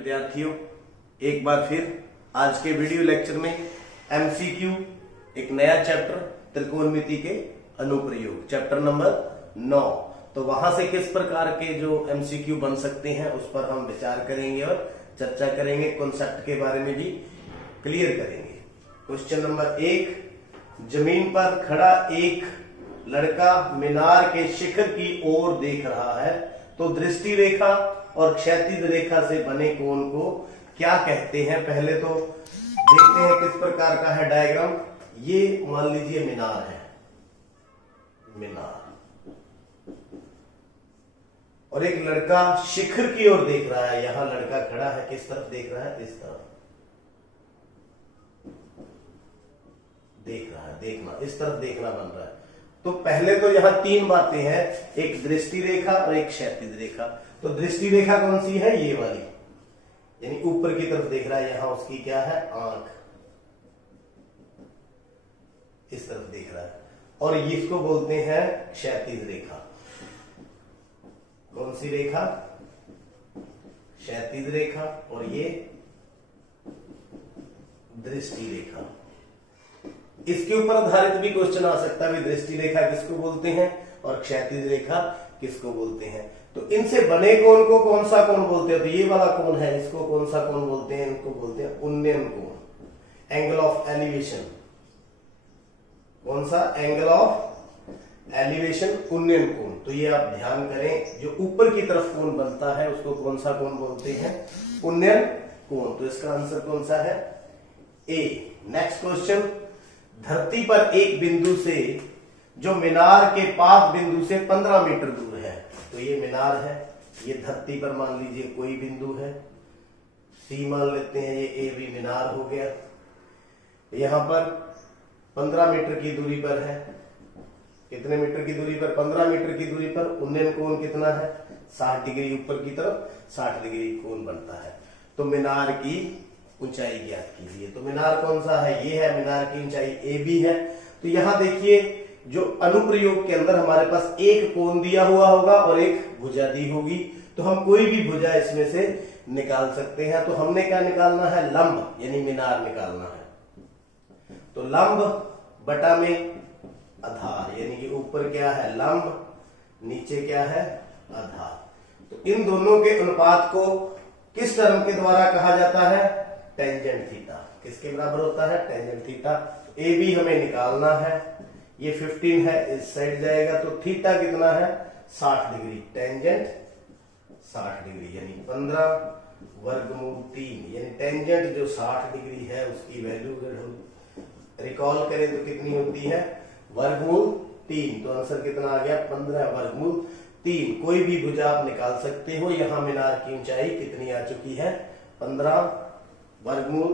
विद्यार्थियों, एक बार फिर आज के वीडियो लेक्चर में एमसीक्यू एक नया चैप्टर त्रिकोणमिति के अनुप्रयोग चैप्टर नंबर 9। तो वहां से किस प्रकार के जो एमसीक्यू बन सकते हैं उस पर हम विचार करेंगे और चर्चा करेंगे, कॉन्सेप्ट के बारे में भी क्लियर करेंगे। क्वेश्चन नंबर 1, जमीन पर खड़ा एक लड़का मीनार के शिखर की ओर देख रहा है, तो दृष्टि रेखा और क्षैतिज रेखा से बने कोण को क्या कहते हैं। पहले तो देखते हैं किस प्रकार का है डायग्राम। ये मान लीजिए मीनार है, मीनार, और एक लड़का शिखर की ओर देख रहा है। यहां लड़का खड़ा है, किस तरफ देख रहा है, इस तरफ देख रहा है, देखना, इस तरफ देखना बन रहा है। तो पहले तो यहां तीन बातें हैं, एक दृष्टि रेखा और एक क्षैतिज रेखा। तो दृष्टि रेखा कौन सी है, ये वाली, यानी ऊपर की तरफ देख रहा है, यहां उसकी क्या है, आंख, इस तरफ देख रहा है। और इसको बोलते हैं क्षैतिज रेखा। कौन सी रेखा, क्षैतिज रेखा, और ये दृष्टि रेखा। इसके ऊपर आधारित भी क्वेश्चन आ सकता है, दृष्टि रेखा किसको बोलते हैं और क्षैतिज रेखा किसको बोलते हैं। तो इनसे बने कोण को कौन सा कोण बोलते हैं, तो ये वाला कोण है, इसको कौन सा कोण बोलते हैं, इनको बोलते हैं उन्नयन कोण, एंगल ऑफ एलिवेशन। कौन सा, एंगल ऑफ एलिवेशन, उन्नयन कोण। तो ये आप ध्यान करें, जो ऊपर की तरफ कोण बनता है उसको कौन सा कोण बोलते हैं, उन्नयन कोण। तो इसका आंसर कौन सा है, ए। नेक्स्ट क्वेश्चन, धरती पर एक बिंदु से जो मीनार के पाद बिंदु से 15 मीटर दूर है। तो ये मीनार है, ये धरती पर मान लीजिए कोई बिंदु है, सी मान लेते हैं, ये ए बी मीनार हो गया। यहां पर 15 मीटर की दूरी पर है। कितने मीटर की दूरी पर, 15 मीटर की दूरी पर। उन्नयन कोण कितना है, 60 डिग्री, ऊपर की तरफ 60 डिग्री कोण बनता है। तो मीनार की ऊंचाई ज्ञात कीजिए। तो मीनार कौन सा है, ये है, मीनार की ऊंचाई ए बी है। तो यहां देखिए, जो अनुप्रयोग के अंदर हमारे पास एक कोण दिया हुआ होगा और एक भुजा दी होगी, तो हम कोई भी भुजा इसमें से निकाल सकते हैं। तो हमने क्या निकालना है, लंब, यानी मीनार निकालना है। तो लंब बटा में आधार, यानी कि ऊपर क्या है लंब, नीचे क्या है आधार। तो इन दोनों के अनुपात को किस टर्म के द्वारा कहा जाता है, टेंजेंट थीटा। किसके बराबर होता है, टेंजेंट थीटा। ए बी हमें निकालना है, ये 15 है, इस साइड जाएगा, तो थीटा कितना है, 60 डिग्री, टेंजेंट 60 डिग्री, यानी 15 वर्गमूल 3, यानी टेंजेंट जो 60 डिग्री है उसकी वैल्यू रिकॉल करें तो कितनी होती है, वर्गमूल 3। तो आंसर कितना आ गया, 15 वर्गमूल 3। कोई भी भुजा आप निकाल सकते हो। यहां मीनार की ऊंचाई कितनी आ चुकी है, 15 वर्गमूल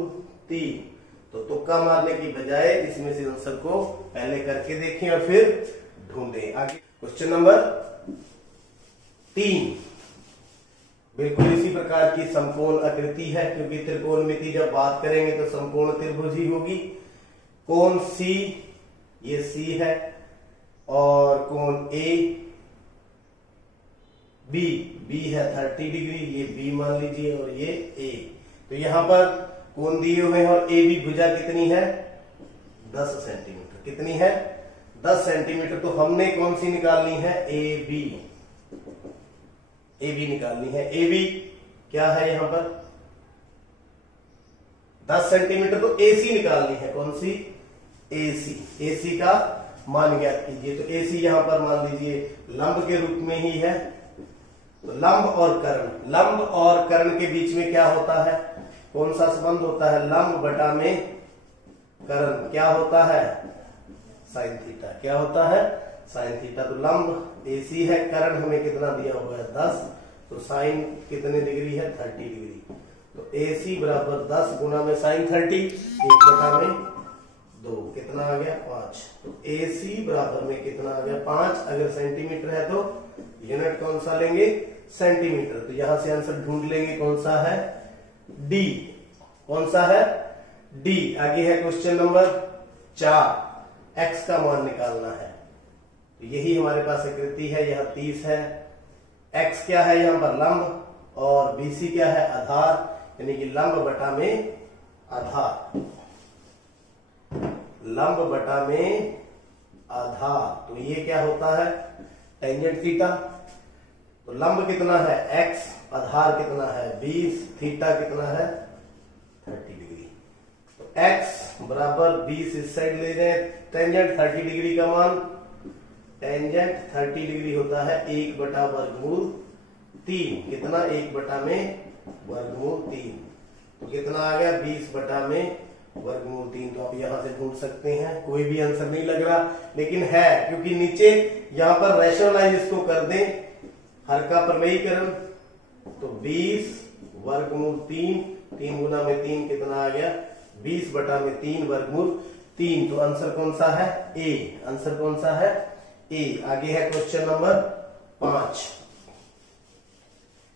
3। तो तुक्का मारने की बजाय इसमें से आंसर को पहले करके देखें और फिर ढूंढें। आगे क्वेश्चन नंबर 3, बिल्कुल इसी प्रकार की समकोण आकृति है, क्योंकि त्रिकोणमिति जब बात करेंगे तो समकोण त्रिभुज ही होगी। कोण सी, ये सी है, और कोण ए बी, बी है 30 डिग्री, ये बी मान लीजिए, और ये ए। तो यहां पर कोण दिए हुए हैं और ए बी भुजा कितनी है, 10 सेंटीमीटर। कितनी है, 10 सेंटीमीटर। तो हमने कौन सी निकालनी है, ए बी, ए बी निकालनी है। ए बी क्या है यहां पर, 10 सेंटीमीटर। तो एसी निकालनी है, कौन सी, एसी। एसी का मान ज्ञात कीजिए। तो एसी यहां पर मान लीजिए लंब के रूप में ही है। तो लंब और कर्ण, लंब और कर्ण के बीच में क्या होता है, कौन सा संबंध होता है, लंब बटा में कर्ण, क्या होता है, साइन थीटा। क्या होता है, साइन थीटा। तो लंब एसी है, कर्ण हमें कितना दिया हुआ है, 10। तो साइन कितने डिग्री है, 30 डिग्री। तो एसी बराबर 10 गुना में साइन 30, 1 बटा में 2, कितना आ गया, 5। तो एसी बराबर में कितना आ गया, 5। अगर सेंटीमीटर है तो यूनिट कौन सा लेंगे, सेंटीमीटर। तो यहां से आंसर ढूंढ लेंगे, कौन सा है, डी। कौन सा है, डी। आगे है क्वेश्चन नंबर 4, एक्स का मान निकालना है। तो यही हमारे पास आकृति है, यहां 30 है, एक्स क्या है यहां पर लंब, और बीसी क्या है आधार। यानी कि लंब बटा में आधार, लंब बटा में आधार। तो ये क्या होता है, टेंजेंट थीटा। तो लंब कितना है x, आधार कितना है 20, थीटा कितना है 30 डिग्री। तो x बराबर 20 इस साइड ले रहे हैं, टेंजेंट 30 डिग्री का मान, टेंजेंट 30 डिग्री होता है 1 बटा वर्गमूल 3। कितना, 1 बटा में वर्गमूल 3। तो कितना आ गया 20 बटा में वर्गमूल 3। तो आप यहां से ढूंढ सकते हैं, कोई भी आंसर नहीं लग रहा लेकिन है, क्योंकि नीचे यहां पर रैशनलाइज इसको कर दें, हर का प्रमेयीकरण। तो 20 वर्गमूल 3, 3 गुना में 3 कितना आ गया 20 बटा में 3 वर्गमूल 3। तो आंसर कौन सा है, ए। आंसर कौन सा है, ए। आगे है क्वेश्चन नंबर 5।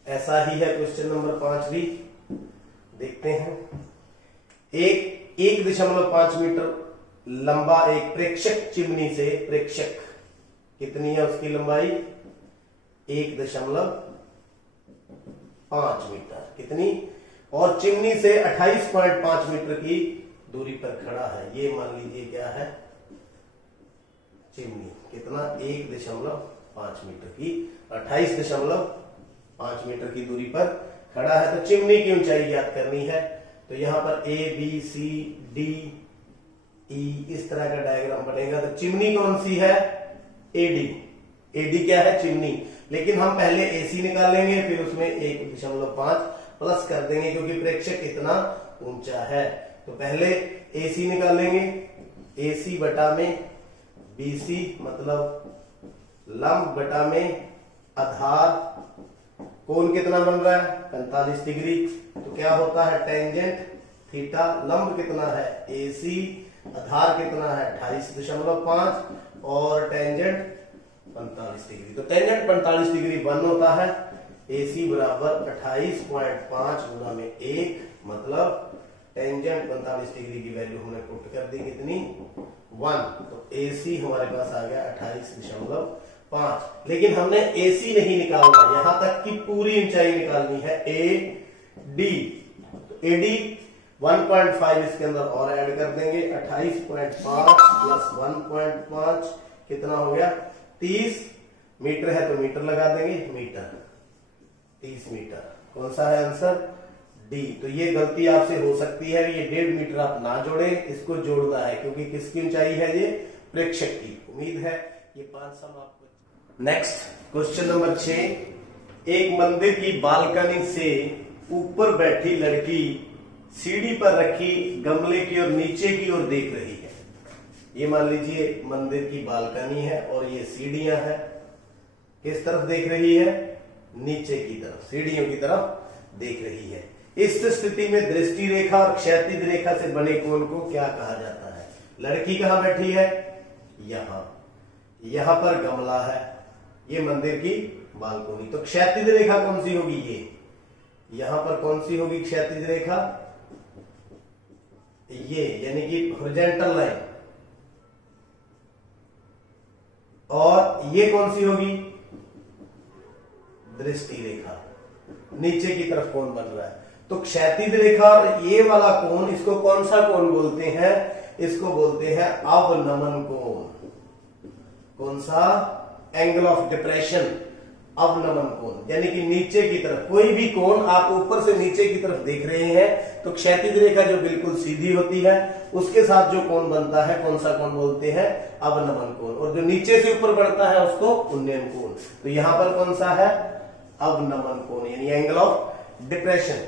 ऐसा ही है क्वेश्चन नंबर 5 भी, देखते हैं। 1.5 मीटर लंबा एक प्रेक्षक चिमनी से, प्रेक्षक कितनी है उसकी लंबाई 1.5 मीटर, कितनी, और चिमनी से 28.5 मीटर की दूरी पर खड़ा है। ये मान लीजिए क्या है, चिमनी कितना 1.5 मीटर की 28.5 मीटर की दूरी पर खड़ा है। तो चिमनी की ऊंचाई ज्ञात करनी है। तो यहां पर A B C D E इस तरह का डायग्राम बनेगा। तो चिमनी कौन सी है, एडी। एडी क्या है, चिमनी। लेकिन हम पहले एसी निकालेंगे, फिर उसमें 1.5 प्लस कर देंगे, क्योंकि प्रेक्षक इतना ऊंचा है। तो पहले एसी निकालेंगे, एसी बटा में बीसी मतलब लंब बटा में आधार, कोण कितना बन रहा है 45 डिग्री। तो क्या होता है टेंजेंट थीटा, लंब कितना है एसी, आधार कितना है 28.5 और टेंजेंट 45 डिग्री। तो टेंजेंट 45 डिग्री 1 होता है, एसी बराबर 28.5 गुना में 1 मतलब टेंजेंट 45 डिग्री की वैल्यू हमने पुट कर दी कितनी 1। तो एसी हमारे पास आ गया 28.5। लेकिन हमने एसी नहीं निकालना, यहां तक की पूरी ऊंचाई निकालनी है ए डी। तो एडी 1.5 इसके अंदर और ऐड कर देंगे, 28.5 प्लस 1.5 कितना हो गया 30 मीटर है। तो मीटर लगा देंगे, मीटर 30 मीटर। कौन सा है आंसर, डी। तो ये गलती आपसे हो सकती है, ये 1.5 मीटर आप ना जोड़े, इसको जोड़ना है, क्योंकि किसकी ऊंचाई है ये प्रेक्षक की। उम्मीद है ये 5 सम आपको। Next question number 6। एक मंदिर की बालकनी से ऊपर बैठी लड़की सीढ़ी पर रखी गमले की ओर नीचे की ओर देख रही है। ये मान लीजिए मंदिर की बालकनी है और ये सीढ़ियां हैं, किस तरफ देख रही है, नीचे की तरफ, सीढ़ियों की तरफ देख रही है। इस स्थिति में दृष्टि रेखा और क्षैतिज रेखा से बने कोण को क्या कहा जाता है। लड़की कहां बैठी है, यहां पर गमला है, ये मंदिर की बालकनी। तो क्षैतिज रेखा कौन सी होगी, ये यहां पर कौन सी होगी क्षैतिज रेखा, ये यानी कि हॉरिजॉन्टल लाइन। और ये कौन सी होगी दृष्टि रेखा, नीचे की तरफ कोण बन रहा है। तो क्षैतिज रेखा और ये वाला कोण, इसको कौन सा कोण बोलते हैं, इसको बोलते हैं अवनमन कोण। कौन सा, एंगल ऑफ डिप्रेशन, अवनमन कोण, यानी कि नीचे की तरफ। कोई भी कोण आप ऊपर से नीचे की तरफ देख रहे हैं तो क्षैतिज रेखा जो बिल्कुल सीधी होती है उसके साथ जो कोण बनता है, कौन सा कोण बोलते हैं, अवनमन कोण। और जो नीचे से ऊपर बढ़ता है उसको उन्नयन कोण। तो यहां पर कौन सा है, अवनमन कोण, यानी एंगल ऑफ डिप्रेशन।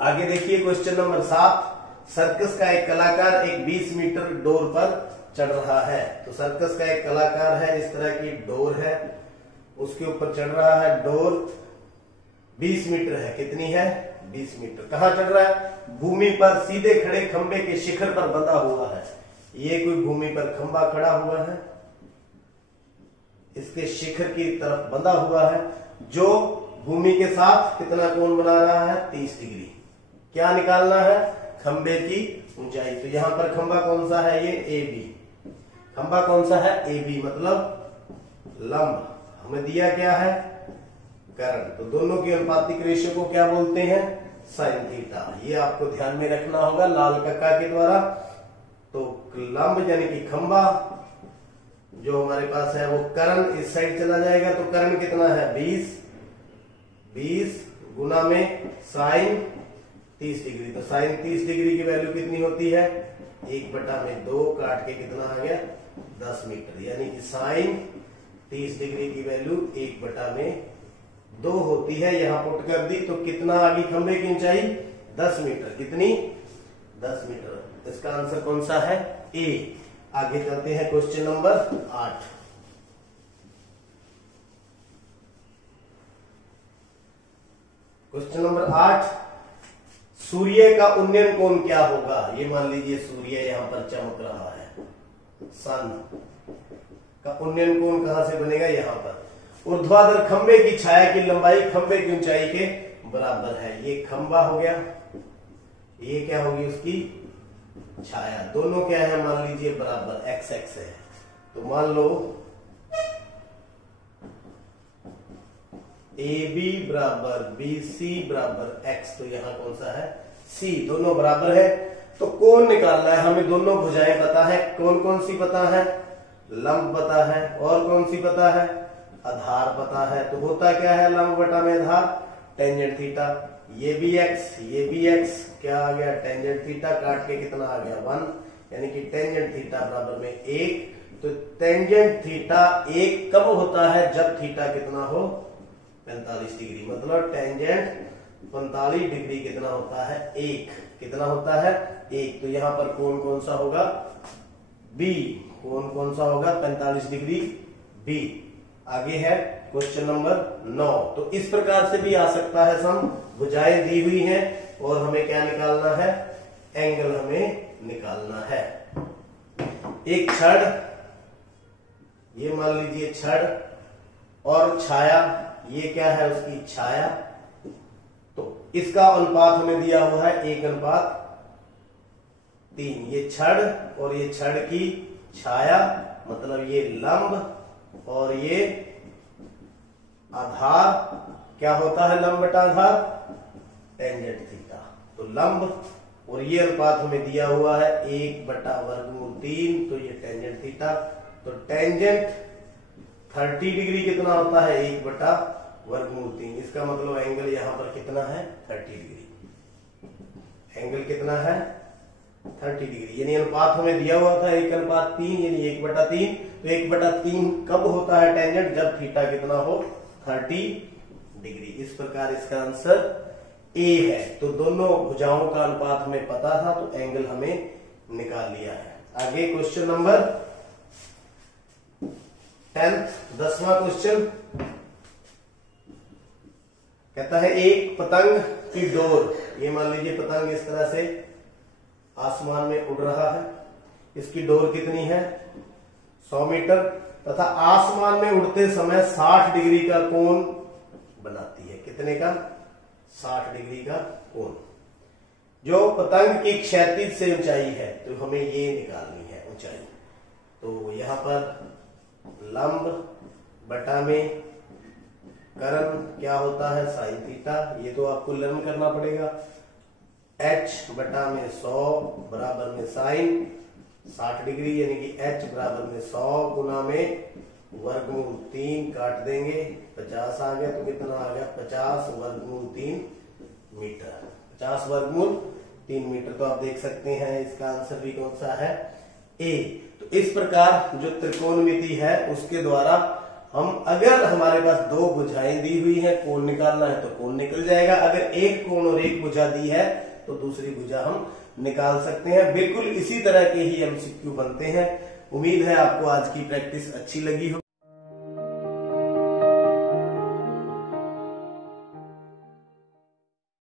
आगे देखिए क्वेश्चन नंबर 7। सर्कस का एक कलाकार एक 20 मीटर डोर पर चढ़ रहा है। तो सर्कस का एक कलाकार है, इस तरह की डोर है, उसके ऊपर चढ़ रहा है। डोर 20 मीटर है, कितनी है 20 मीटर। कहां चढ़ रहा है, भूमि पर सीधे खड़े खंबे के शिखर पर बंधा हुआ है। ये कोई भूमि पर खंबा खड़ा हुआ है, इसके शिखर की तरफ बंधा हुआ है, जो भूमि के साथ कितना कोण बना रहा है 30 डिग्री। क्या निकालना है, खंबे की ऊंचाई। तो यहां पर खंबा कौन सा है, ये ए बी। खंबा कौन सा है, ए बी मतलब लंब। हमें दिया क्या है, कर्ण। तो दोनों की अनुपातिक रेशियो को क्या बोलते हैं, साइन थीटा। ये आपको ध्यान में रखना होगा लाल कक्का के द्वारा। तो लंब यानी कि खंबा जो हमारे पास है वो कर्ण इस साइड चला जाएगा, तो कर्ण कितना है 20 गुना में साइन 30 डिग्री। तो साइन 30 डिग्री की वैल्यू कितनी होती है 1/2, काट के कितना आ गया 10 मीटर। यानी कि साइन 30 डिग्री की वैल्यू 1/2 होती है। यहां पुट कर दी तो कितना आ गई खंबे की ऊंचाई 10 मीटर। कितनी 10 मीटर। इसका आंसर कौन सा है ए। आगे चलते हैं क्वेश्चन नंबर 8। क्वेश्चन नंबर 8, सूर्य का उन्नयन कोण क्या होगा। ये मान लीजिए सूर्य यहां पर चमक रहा है, सन का उन्नयन कोण कहां से बनेगा यहां पर। ऊर्ध्वाधर खंबे की छाया की लंबाई खंबे की ऊंचाई के बराबर है। ये खंबा हो गया, ये क्या होगी उसकी छाया। दोनों क्या है मान लीजिए बराबर, एक्स एक्स है। तो मान लो AB बराबर BC बराबर x, तो यहां कौन सा है C। दोनों बराबर है तो कोण निकालना है हमें। दोनों भुजाएं पता है, कौन कौन सी पता है, लंब पता है, और कौन सी पता है आधार पता है। तो होता क्या है लंब बटा में आधार, टेंजेंट थीटा। ये भी x क्या आ गया टेंजेंट थीटा, काट के कितना आ गया 1, यानी कि टेंजेंट थीटा बराबर में 1। तो टेंजेंट थीटा 1 कब होता है जब थीटा कितना हो 45 डिग्री। मतलब टेंजेंट 45 डिग्री कितना होता है 1। कितना होता है 1। तो यहां पर कोण कौन सा होगा B। कोण कौन सा होगा 45 डिग्री B। आगे है क्वेश्चन नंबर 9। तो इस प्रकार से भी आ सकता है सम। भुजाएं दी हुई हैं और हमें क्या निकालना है, एंगल हमें निकालना है। एक छड़, ये मान लीजिए छड़ और छाया, ये क्या है उसकी छाया। तो इसका अनुपात हमें दिया हुआ है 1:3। ये छड़ और ये छड़ की छाया, मतलब ये लंब और ये आधार क्या होता है लंब बटा आधार टेंजेंट थीटा। तो लंब और ये अनुपात हमें दिया हुआ है 1/√3। तो ये टेंजेंट थीटा। तो टेंजेंट 30 डिग्री कितना होता है 1/√3। इसका मतलब एंगल यहां पर कितना है 30 डिग्री। एंगल कितना है 30 डिग्री। यानी अनुपात हमें दिया हुआ था 1:3 यानी 1/3। तो 1/3 कब होता है टेंजेंट जब थीटा कितना हो 30 डिग्री। इस प्रकार इसका आंसर ए है। तो दोनों भुजाओं का अनुपात हमें पता था तो एंगल हमें निकाल लिया है। आगे क्वेश्चन नंबर 10वां क्वेश्चन कहता है एक पतंग की डोर। ये मान लीजिए पतंग इस तरह से आसमान में उड़ रहा है। इसकी डोर कितनी है 100 मीटर तथा आसमान में उड़ते समय 60 डिग्री का कोण बनाती है। कितने का 60 डिग्री का कोण। जो पतंग की क्षैतिज से ऊंचाई है तो हमें ये निकालनी है ऊंचाई। तो यहां पर लंब बटा में कर्ण क्या होता है साइन थीटा। ये तो आपको लर्न करना पड़ेगा। h बटा में 100 बराबर में साइन 60 डिग्री, यानी कि h बराबर में 100 गुना में वर्गमूल 3, काट देंगे 50 आ गया। तो कितना आ गया 50 वर्गमूल 3 मीटर। 50 वर्गमूल 3 मीटर। तो आप देख सकते हैं इसका आंसर भी कौन सा है ए। तो इस प्रकार जो त्रिकोणमिति है उसके द्वारा हम, अगर हमारे पास दो भुजाएं दी हुई है कोण निकालना है तो कोण निकल जाएगा। अगर एक कोण और एक भुजा दी है तो दूसरी भुजा हम निकाल सकते हैं। बिल्कुल इसी तरह के ही MCQ बनते हैं। उम्मीद है आपको आज की प्रैक्टिस अच्छी लगी हो।